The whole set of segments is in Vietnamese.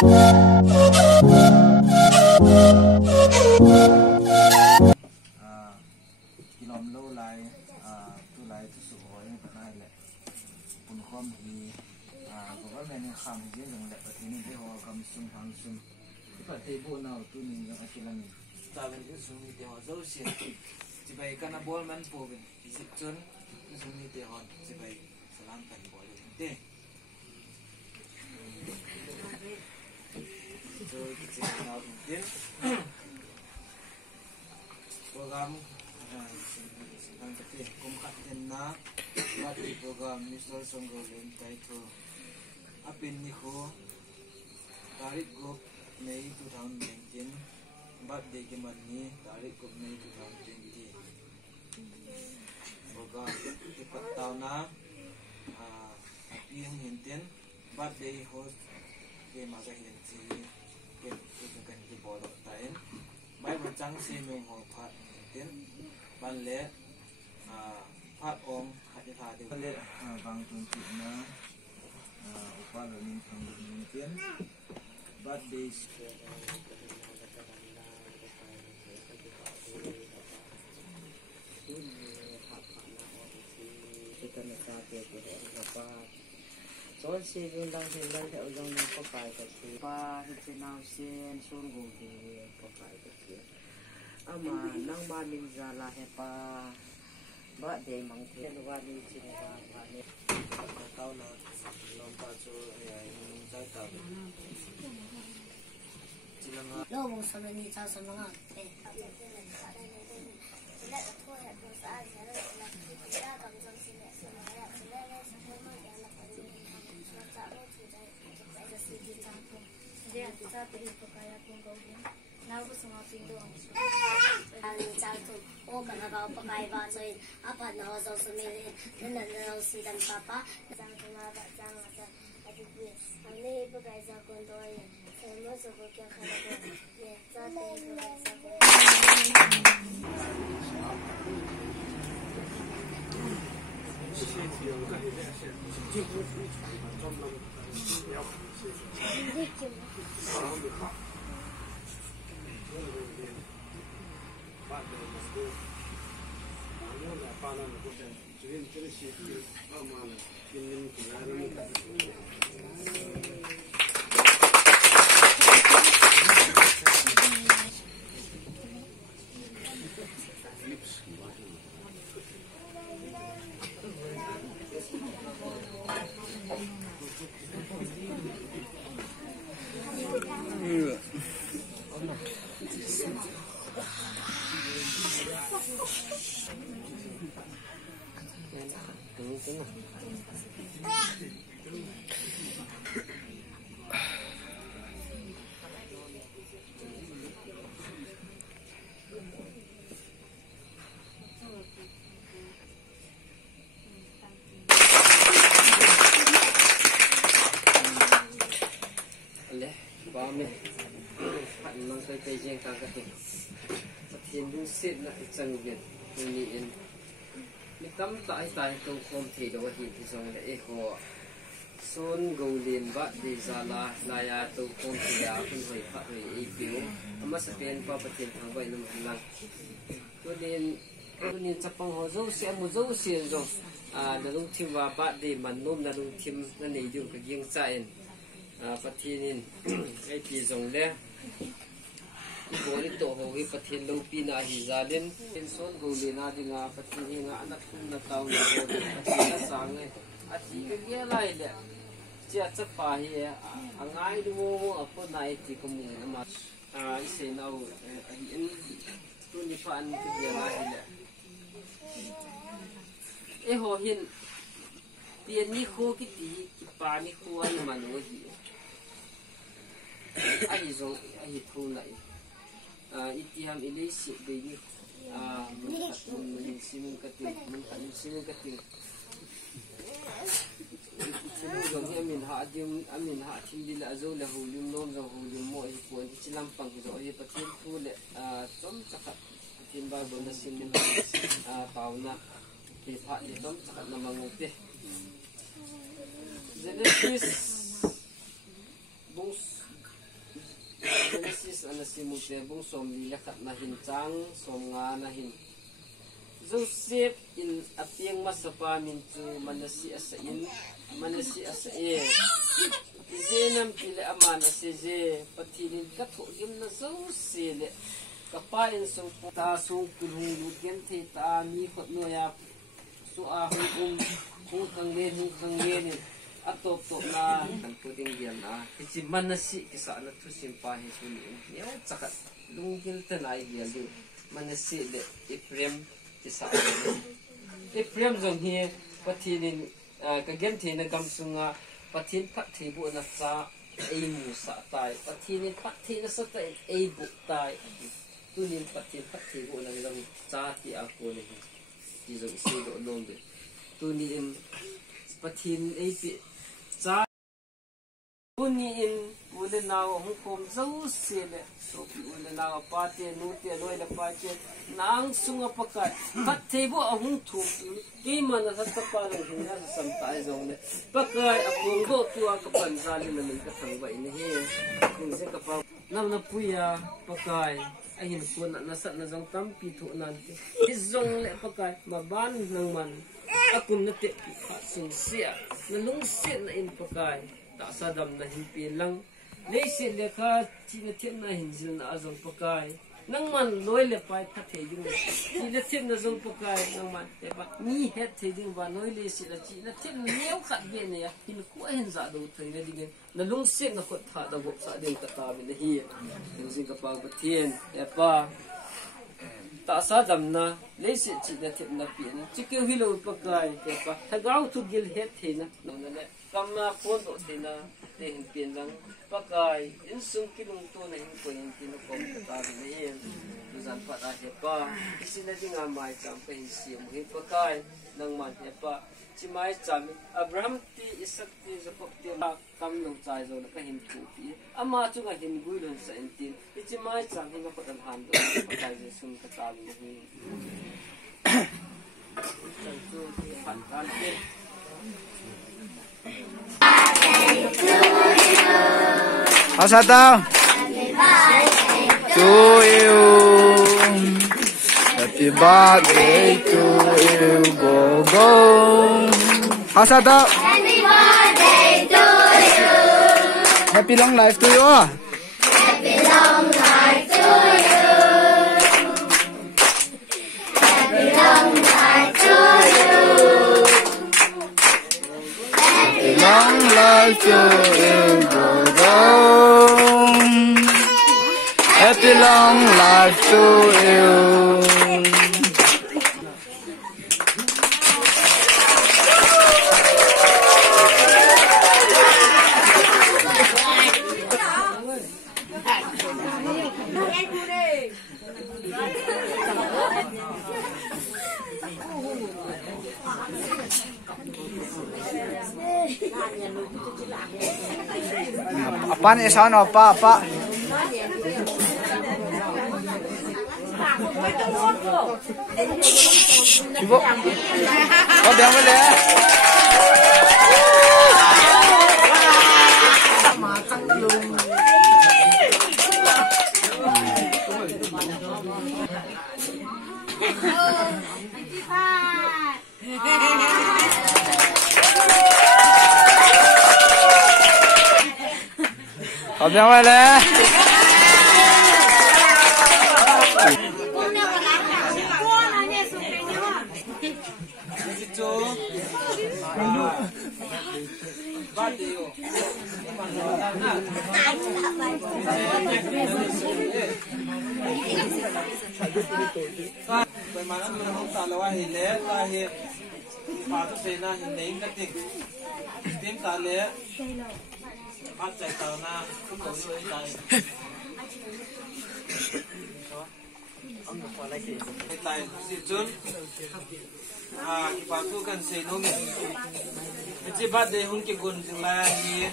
kilom lo lai tu lai tu su hoi ta nai le pun khom hi government ni kham ji jong le pa thini te ho kam sum hang sum ti pa te bo na tu ni jong akilan ni ta ven ju sum ni te ho zo se ti bai kana bol man po ben ti chun sum ni te ho ti bai salam kan bol te so ti che na te program ang kati kung katen na lati program Mr. Songgolen tayo apin ni ko tarik group May 2019 birthday kiman ni tarik group May 2020 program tipat taon na api ang hintin birthday host kay magahin si kay tutukan ki bolok tayo may macang si nung ho pat tin ban le pat om khati tha de le bang tung ti na upa lo ning thang ning tin bad days kita na sa te ko pa so si yung lang de ulong ng papai ka si pa hinau sin sun gu de papai ka si ama nang ba min zala he pa ba de mang the wa ni sin ba ni tao na long pa chu ai nung sai ta sila nga lo mo sa ni sa mga Naku semua pintu ang jatuh. Oh, karena pakai bahasa apa nama jauh semile, dan jauh sidang papa. Jatuh nama jangan ada lagi gue. Ini pakai jakun doa ya. Semua sebut yang kalau ya jatuh pakai jakun. Cây riêng tăng cái tình thiên du xịn lại chân việt như in mi cắm tại câu không thì đâu thì xong để họ son gầu liền vắt đi ra là ya câu không thì ya phân hồi phát hồi ý biểu mà sẽ bên qua bậc tiền thằng vậy nằm hành lang cho nên chấp bằng họ dấu sẽ một dấu xiên rồi là đúng thêm vào vắt đi mà nôm là đúng thêm là này dùng cái riêng chạy phát thiên cái thì dùng đấy bố đi tổ hồ cái phát hiện lâu pin à thì ra đến trên số gầu liền à thì ngà phát hiện ngà nó không là tàu là hồ phát hiện là sáng này à chỉ cái kia lại đấy chỉ chấp phải hàng ngày đúng ở bên này thì có mù mà cái xe nào hiện tôi đi phản cái kia lại đấy cái hồ hiện tiền ní khô cái tí cái bà ní khô anh mà nói gì ai dùng ai thu lại itiham ilisi bagi mensimun kating Sinugong amin ha tim dila azo la hulim nom za hulim mo ipon ichilampang zo ay patin tule tom chakat patin ba bonda simin pauna ki pha di tom chakat na manguti Zenetis bung simute bung som li lekhat na hin chang som nga na hin Joseph in atiang masapa min chu manasi asa e Zenam pile aman asije patinin katho gim na Josele kapain sung ta sung kulung lugem the ta mi khot no ya su a hung kanggen atop to na kan puding diam na kichi manasi kisa na thu simpa he suni ne chakat lungil tanai dia du manasi de Ephraim kisa Ephraim jong he patinin ka gen the na gam sunga pathin phat thibu na cha ei mu sa tai pathin phat thi na sa tai ei bu tai tunin pathin phat thibu na lam cha ti a ko ne ti zo si do long de tunin pathin ei pi cha tunin ule naw hong kom zo se le so pi ule naw pa te nu te loi la pa te nang sunga pakai phat thibu a hung thu ki man na sa pa lang hin na sam tai zo ne pakai a pung go tu a ka pan za le na min ka thang ba in he ning se ka pa nam na puya pakai a hin ko na sa na jong tam pi thu nan ki zong le pakai ma ban nang man akun na te kha sing sia na lung se na in pakai ta sadam na hin pi lang le se le kha chi na them na hin zil na azong pakai nang man loi le pai tha the jing chi na them na zong pakai nang man te ba ni het the jing ba loi le se la chi na them neu khat ge ne ya hin ku hen za do thoi na ding na lung se na khot tha da bo sa ding ta ta mi na hi hin ka pa ba thien e pa ta sa dam na le se chi na them na pi na chi ke hi lo pakai te pa thagau tu gil het the na no na le kam na phone do the na te hin pin lang pakai in sung kilung to na hin ko hin tin ko ta ni yen du zan pa da he pa isina ding a mai cham pa hin si mu he pakai nang man he pa chi mai cham Abraham ti Isaac ti Jacob ti ma kam no chai zo na ka hin thu pi ama chu ga hin gui lon sa in tin chi mai cham hin ko tan han do pakai je sum ka ta ni hi chan tu pan kan ke How's that down? To you. Happy birthday to you. Go, go. How's that down? Happy birthday to you. Happy long life to you. Happy long life to you. Happy long life to you. Happy Long life to you. Go, go. Happy long life to you. Apa ni sana apa? Ibu, kau biang boleh? Kau biang boleh? Bagaimana menurut talawa hile tahi patu sena hindai ngatik tim tale at cai tau na kau ni tai tai si jun patu kan seno ni ji ba de hun ki gun jing la ni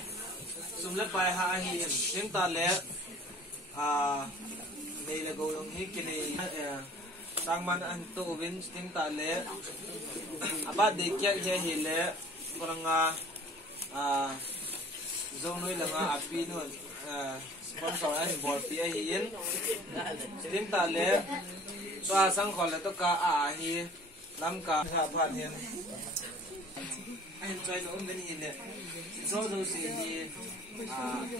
sumla pai ha hi tim tale nei la go long hi ki nei Tangman an to win sting tale aba de kya je hele paranga dong noi langa api no sponsor anh bor pi hi in lim ta le twa sang khol la to ka a hi lam ka tha phan hian anh chơi nó bên hi le zo zo si hi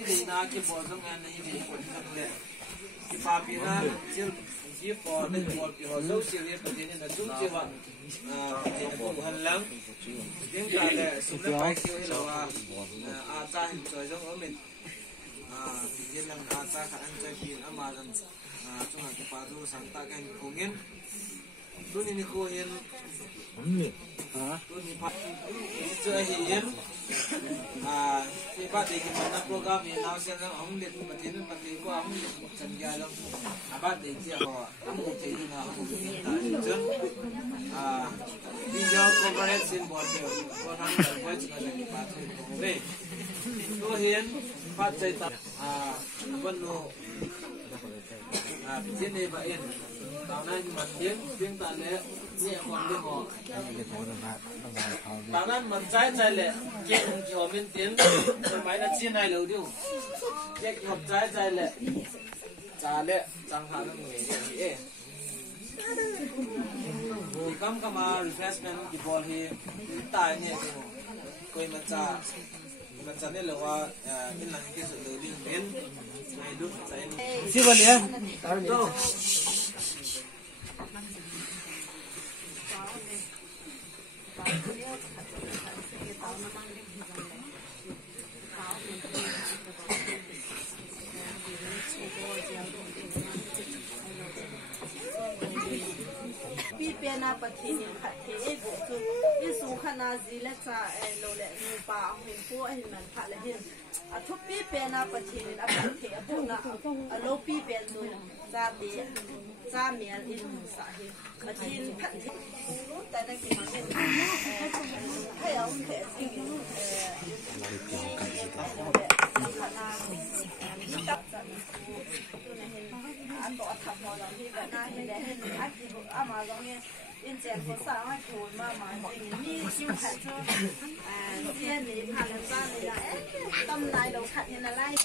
ki na ki bor dong an hi bi ko thang le ki pa pi na chil ki por ne bor pi ho zo si le pa din na chung chi wa ki ko han lang ding ta le sum le pai ki hi lo a cha hin chơi dong ở mình hiện lang ta khả năng chơi pin ama rằng chung là cái phá du sáng tạo cái cố nghiên tôi nhìn cô hiền tôi nhìn phát chơi hiền cái phát thì cái mà program này nào xem rằng ông liệt mà tiến mà tiến qua ông liệt một chân dài lắm phát thì chỉ có ông một thế nào ông một hiện tại chân video coverage xin bỏ phiếu có thằng nào quay chỉ là cái phát thôi về tôi hiền phát chơi tập vân nô trên đây vậy tạo nên mặt tiếng ta lẽ nhẹ còn đi họ tạo nên mặt trái lẽ kia không chịu bên tiếng rồi máy nó chia này lâu điêu kia mặt trái lẽ trả lẽ chẳng hạn người gì cam mà refreshment cái ball hi tài nhẹ thì coi mặt trả macam ni lewa in lang ke selu din ben mai duk sai si bal ya to na pati ni khati e bo tu e su khana zile cha e lo le nu pa hin pu hin man kha le hin a thu pi pe na pati ni a kha the a pu na a lo pi pe nu za bi za mi an in sa hi pati ni kha the ta na ki ma ne hai au ke sing anh bỏ thằng họ làm gì vậy na hiện để hiện anh chỉ có mà giống như in tiền có sáng anh thổi mà mình đi siêu thật cho tiền thì hàng lần ba này là tâm này đầu thật như là lai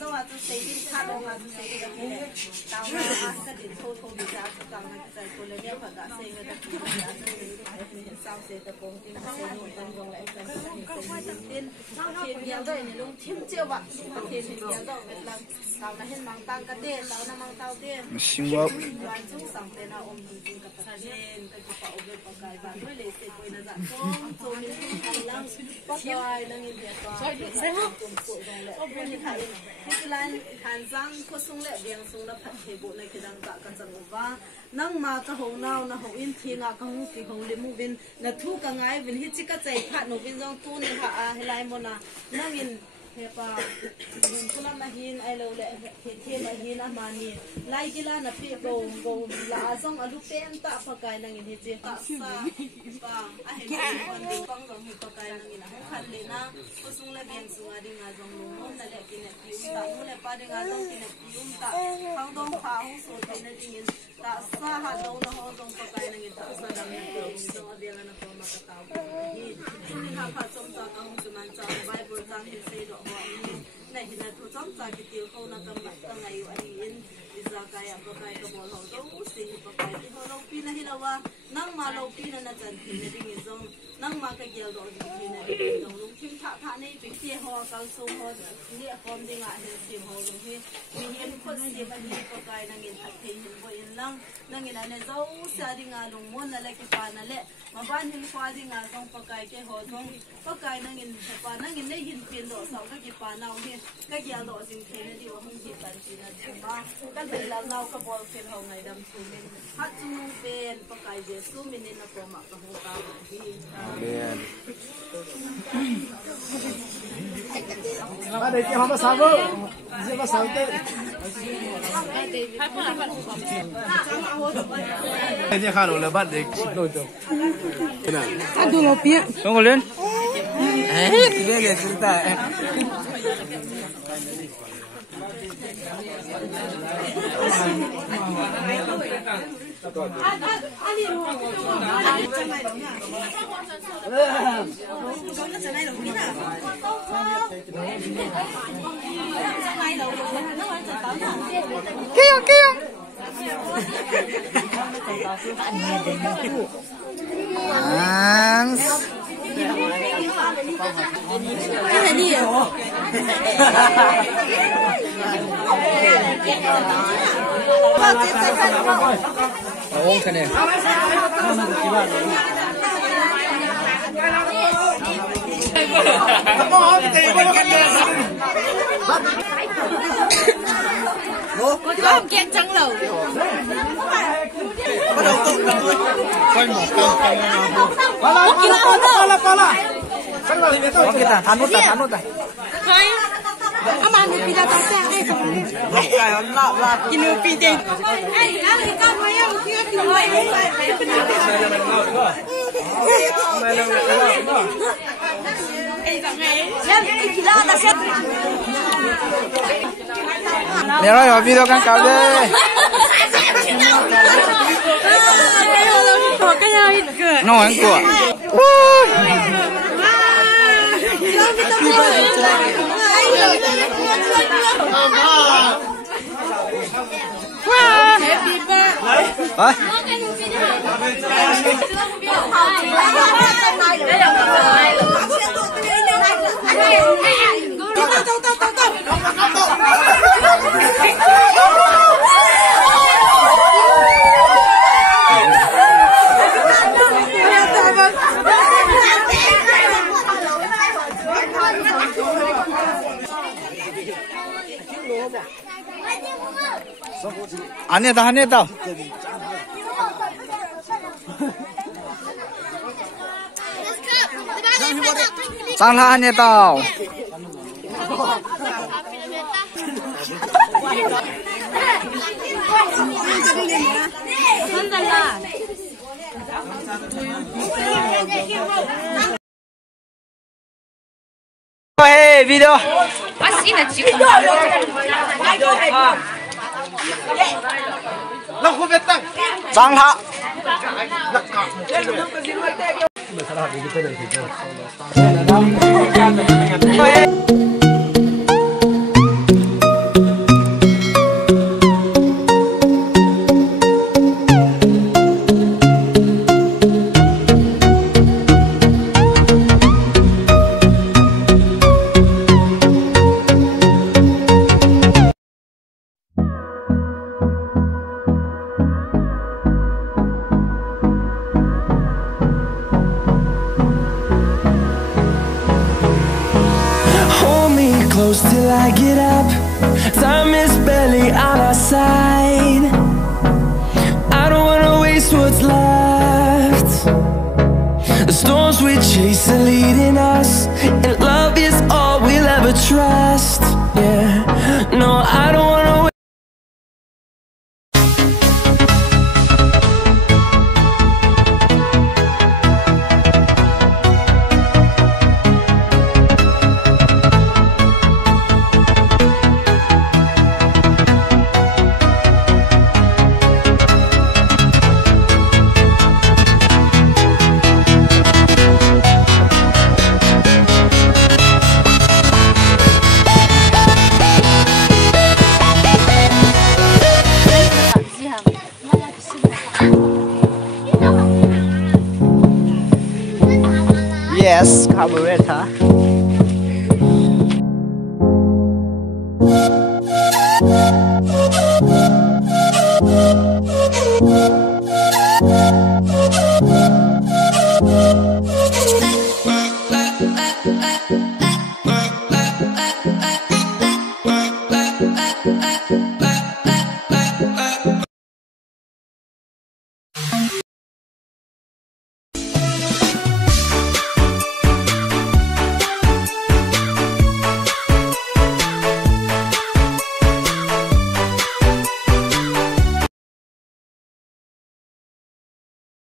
rồi tôi xây dựng khá lâu mà tôi xây dựng được cái tao là cái điểm thô bị giá của tao là cái tôi lấy nhau phải cả xây cái đất giá xây sau xây tập công tin xây nội tâm vòng lại xây tiền nhiều đây này luôn thêm chiêu bạn tiền nhiều đâu vậy là tao là hiện mang tăng cái tiền tao là mang tao tiền đoàn chung sang tiền nào ôm tiền cái tài tiền cái bảo vệ bảo cái và nuôi lấy tiền quên là dạng số mình hàng lăng bắt đòi là nghìn tiền toàn xây không cùng tuổi vòng lại ôm tiền thải cái lan hàn giang có sung lệ đèn sung là phát thể bộ này cái đang tạo cái chẳng và năng mà cái hồ nào là hồ in thì là cái hồ thì hồ lấy mu bên là thu cái ngay bên hết chỉ cái chạy phát nổ bên trong tu này hạ hay lại một là năng in thế pa mình cũng làm hin ai lâu lệ thế mà hin mà ni lại cái là phi bầu là trong ở lúc tên tạ phải cái năng in hết tạ sa pa ai hiện còn đi băng rồi thì phải cái năng in không khát lên na có sung lại bên sung ở đi ngài trong luôn là lại cái này pium tạ muốn lại pa đi ngài trong cái này pium tạ không đông phá không sôi cái này đi tạ sa hạt lâu nó họ trong phải cái năng in tạ sa đang nhận trong ở đây là nó có mà cái tàu hi thì họ phát trong tạ không cho nên trong Bible trong hiện xây độ này thì là thu trong tại cái tiêu khâu là cầm ngày anh in ra cái có cái bộ lâu đâu xin có cái thì họ lâu pin là hi đâu à năng mà lâu pin là chân thì là đi nghỉ giống năng mà cái kiểu độ thì là đi giống lúc phim thả này bị kia họ cao su họ địa con đi lại thì tìm họ giống như mình hiệnคนที่มันมีก็cái năng in thật thì những bộ in lăng năng in này dấu xa đi ngà lùng muốn là cái phản là lệ mà ban hiện khoa đi ngà trong cái họ trong cái năng in phản năng in này hiện tiền độ sau cái phản nào hiện cái kiểu độ sinh thế này đi vào không hiện tại chỉ là chúng ta cái này là nào cái ball phim hậu này đâm xuống mình hát chung bên cái gì số mình nên là có mặc cái hồ cao Ba đây kia họ sao vợ, gì mà sao thế? Đây kia khá là bắt để đôi chỗ. Thế nào? Ăn đồ lẩu bia. Không có lên. Cái này chúng ta. Để rồi vào video căng cáo đi. Nó ăn của. 안 했다, 안 했다. 장사 안 했다. 해 비디오. 장사. Close till I get up. Time is barely on our side. I don't wanna waste what's left. The storms we chase are leading us, and love is all we'll ever trust. Yeah, no, I don't wanna wait. Yes, carburetor.